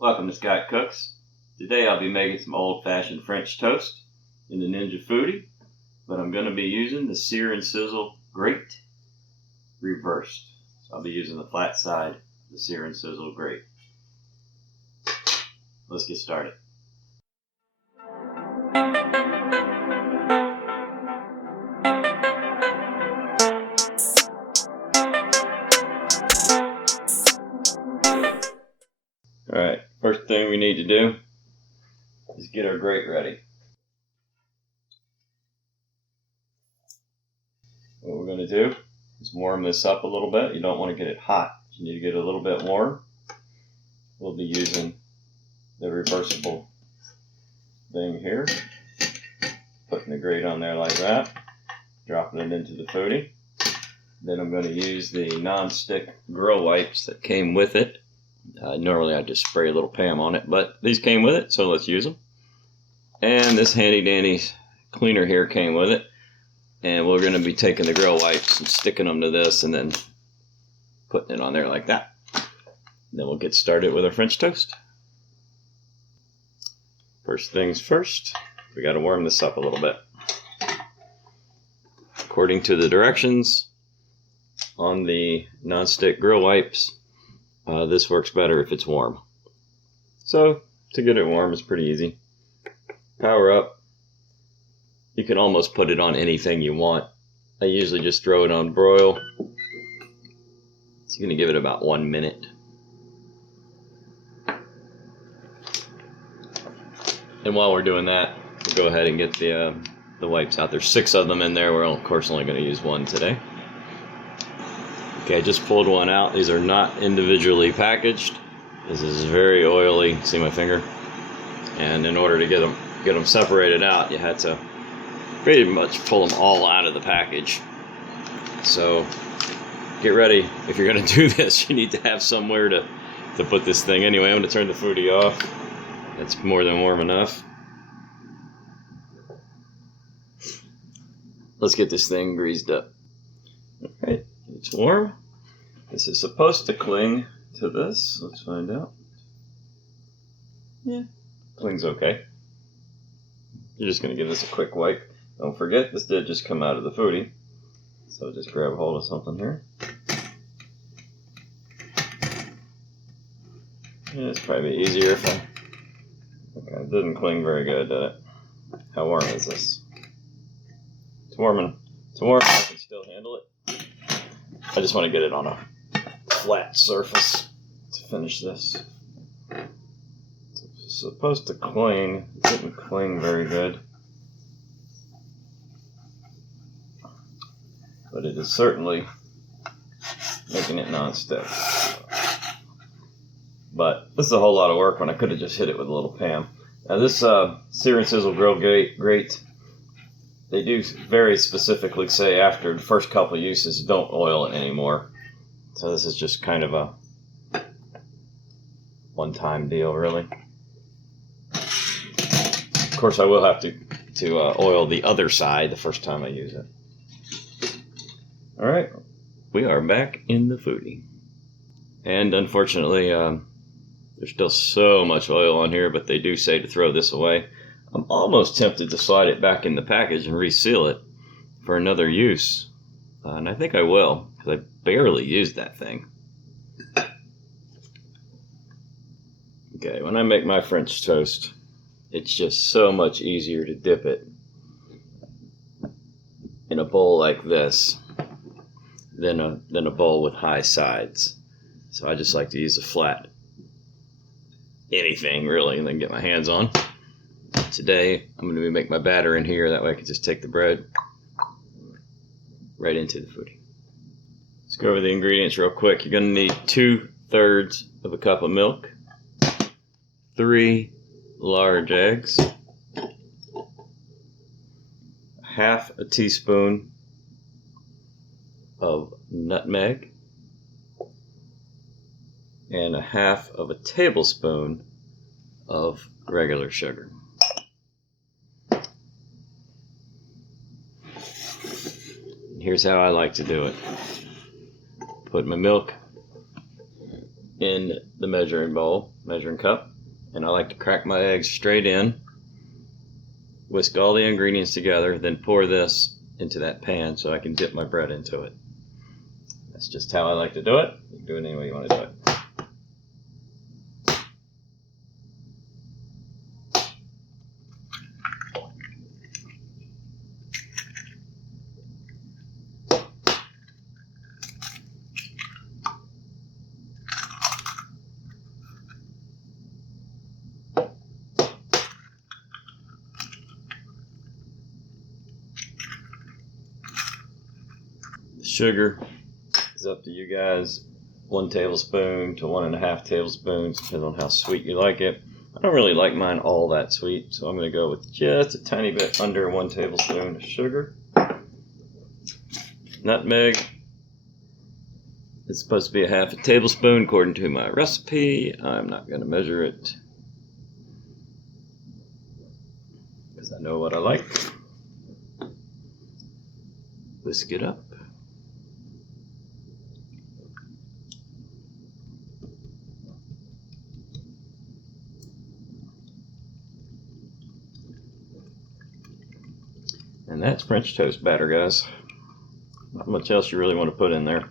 Welcome to Scott Cooks. Today I'll be making some old-fashioned French toast in the Ninja Foodi, but I'm going to be using the SearNSizzle GrillGrate reversed. So I'll be using the flat side of the SearNSizzle GrillGrate. Let's get started. Alright, first thing we need to do is get our grate ready. What we're going to do is warm this up a little bit. You don't want to get it hot. You need to get it a little bit warm. We'll be using the reversible thing here. Putting the grate on there like that. Dropping it into the Foodi. Then I'm going to use the non-stick grill wipes that came with it. Normally I just spray a little Pam on it, but these came with it, so let's use them. And this handy dandy cleaner here came with it. And we're going to be taking the grill wipes and sticking them to this and then putting it on there like that. Then we'll get started with our French toast. First things first, we got to warm this up a little bit. According to the directions on the non-stick grill wipes, this works better if it's warm. So to get it warm is pretty easy. Power up. You can almost put it on anything you want. I usually just throw it on broil. It's going to give it about 1 minute. And while we're doing that, we'll go ahead and get the wipes out. There's 6 of them in there. We're of course only going to use 1 today. Okay, I just pulled one out. These are not individually packaged. This is very oily. See my finger? And in order to get them separated out, you had to pretty much pull them all out of the package. So get ready. If you're going to do this, you need to have somewhere to put this thing. Anyway, I'm going to turn the Foodi off. That's more than warm enough. Let's get this thing greased up. Okay, it's warm. This is supposed to cling to this. Let's find out. Yeah, clings okay. You're just going to give this a quick wipe. Don't forget, this did just come out of the Foodi. So just grab a hold of something here. Yeah, it's probably easier if I... Okay, it didn't cling very good, did it? How warm is this? It's warm. It's warm. I can still handle it. I just want to get it on a flat surface to finish this. It's supposed to cling. It didn't cling very good. But it is certainly making it non-stick. But this is a whole lot of work when I could have just hit it with a little Pam. Now this SearNSizzle GrillGrate, they do very specifically say after the first couple of uses, don't oil it anymore. So this is just kind of a one-time deal, really. Of course, I will have to oil the other side the first time I use it. All right, we are back in the Foodi. And unfortunately, there's still so much oil on here, but they do say to throw this away. I'm almost tempted to slide it back in the package and reseal it for another use. And I think I will, because I barely used that thing. Okay, when I make my French toast, it's just so much easier to dip it in a bowl like this than a bowl with high sides. So I just like to use a flat anything really and then get my hands on. Today I'm going to make my batter in here, that way I can just take the bread right into the Foodi. Let's go over the ingredients real quick. You're going to need 2/3 of a cup of milk, 3 large eggs, half a teaspoon of nutmeg, and a half of a tablespoon of regular sugar. Here's how I like to do it. Put my milk in the measuring cup, and I like to crack my eggs straight in, whisk all the ingredients together, then pour this into that pan so I can dip my bread into it. That's just how I like to do it. You can do it any way you want to do it. Sugar is up to you guys. 1 tablespoon to 1.5 tablespoons, depending on how sweet you like it. I don't really like mine all that sweet, so I'm going to go with just a tiny bit under 1 tablespoon of sugar. Nutmeg. It's supposed to be a 1/2 tablespoon according to my recipe. I'm not going to measure it because I know what I like. Whisk it up. And that's French toast batter, guys. Not much else you really want to put in there.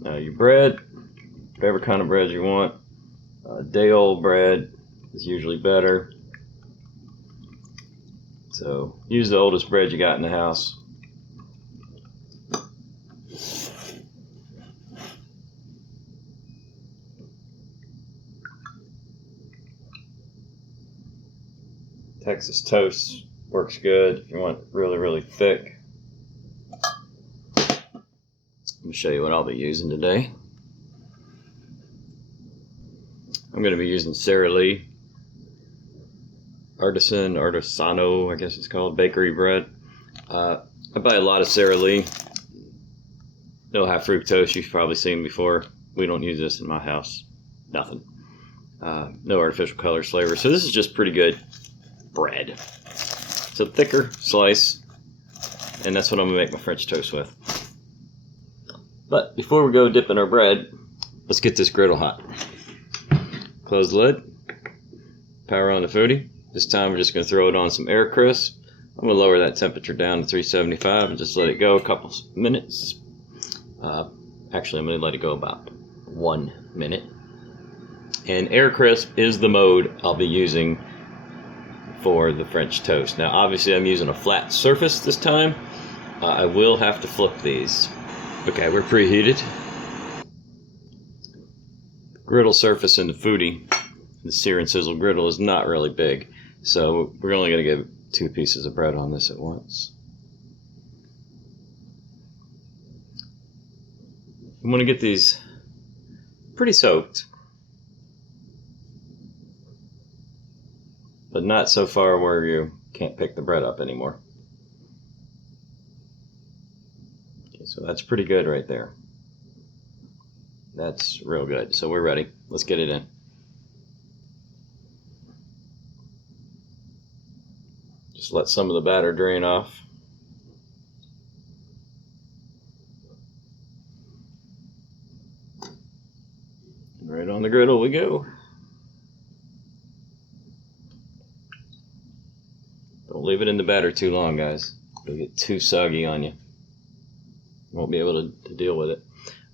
Now your bread, whatever kind of bread you want. Day-old bread is usually better. So use the oldest bread you got in the house. Texas toast works good if you want it really, really thick. I'm going to show you what I'll be using today. I'm going to be using Sara Lee Artisano, I guess it's called, bakery bread. I buy a lot of Sara Lee. No high fructose, you've probably seen before. We don't use this in my house. Nothing. No artificial colors, flavor. So this is just pretty good bread. It's a thicker slice, and that's what I'm going to make my French toast with. But before we go dipping our bread, let's get this griddle hot. Close the lid. Power on the Foodi. This time we're just going to throw it on some air crisp. I'm going to lower that temperature down to 375 and just let it go a couple minutes. Actually, I'm going to let it go about 1 minute. And air crisp is the mode I'll be using for the French toast. Now obviously I'm using a flat surface this time. I will have to flip these. Okay, we're preheated. The griddle surface in the Foodi, the SearNSizzle griddle, is not really big, so we're only going to get 2 pieces of bread on this at once. I'm going to get these pretty soaked, but not so far where you can't pick the bread up anymore. Okay, so that's pretty good right there. That's real good. So we're ready. Let's get it in. Just let some of the batter drain off. Right on the griddle we go. Don't leave it in the batter too long, guys. It'll get too soggy on you. You won't be able to deal with it.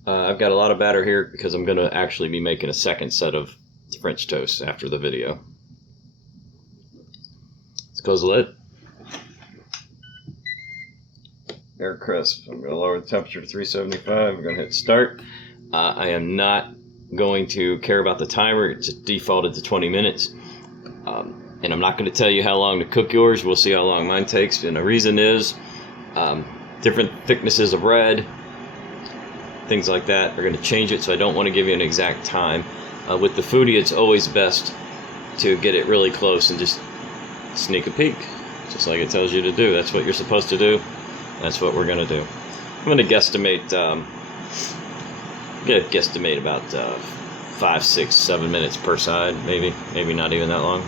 I've got a lot of batter here because I'm going to actually be making a second set of French toast after the video. Let's close the lid. Air crisp. I'm going to lower the temperature to 375. We're going to hit start. I am not going to care about the timer. It's just defaulted to 20 minutes. And I'm not going to tell you how long to cook yours. We'll see how long mine takes. And the reason is different thicknesses of bread, things like that, are going to change it. So I don't want to give you an exact time. With the Foodi, it's always best to get it really close and just sneak a peek, just like it tells you to do. That's what you're supposed to do. That's what we're going to do. I'm going to guesstimate. About 5, 6, 7 minutes per side, maybe not even that long.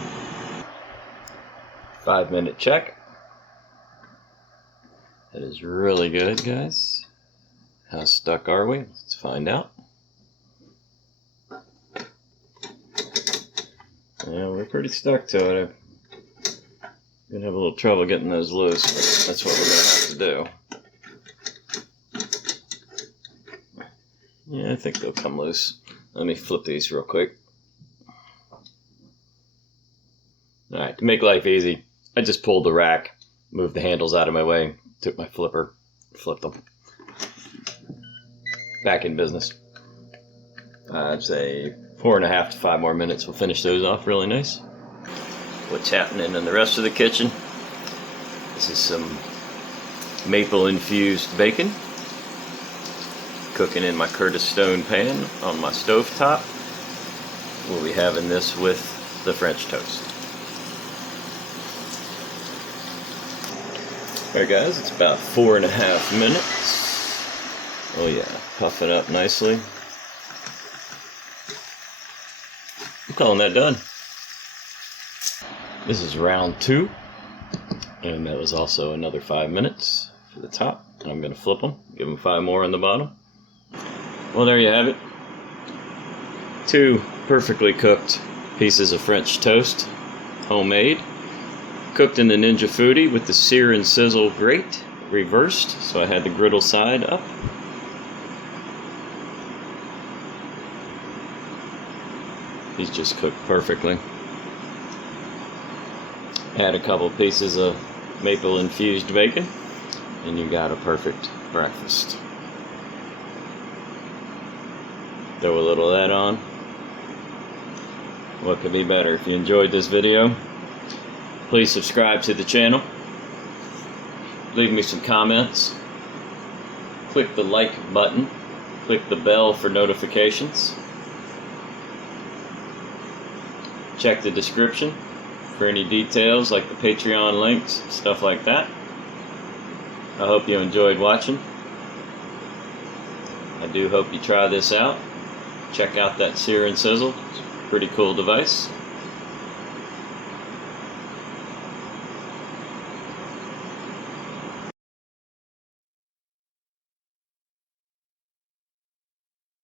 5-minute check. That is really good, guys. How stuck are we? Let's find out. Yeah, we're pretty stuck to it. I'm gonna have a little trouble getting those loose, but that's what we're gonna have to do. Yeah, I think they'll come loose. Let me flip these real quick. Alright, to make life easy, I just pulled the rack, moved the handles out of my way, took my flipper, flipped them. Back in business. I'd say 4.5 to 5 more minutes. We'll finish those off really nice. What's happening in the rest of the kitchen? This is some maple infused bacon. Cooking in my Curtis stone pan on my stove top. We'll be having this with the French toast. Alright guys, it's about 4.5 minutes. Oh yeah, puffing up nicely. I'm calling that done. This is round 2, and that was also another 5 minutes for the top. And I'm going to flip them, give them 5 more on the bottom. Well, there you have it. 2 perfectly cooked pieces of French toast, homemade, cooked in the Ninja Foodi with the SearNSizzle GrillGrate reversed, so I had the griddle side up. These just cooked perfectly. Add a couple pieces of maple infused bacon, and you got a perfect breakfast. Throw a little of that on. What could be better? If you enjoyed this video, please subscribe to the channel. Leave me some comments. Click the like button. Click the bell for notifications. Check the description for any details like the Patreon links, stuff like that. I hope you enjoyed watching. I do hope you try this out. Check out that SearNSizzle. It's a pretty cool device.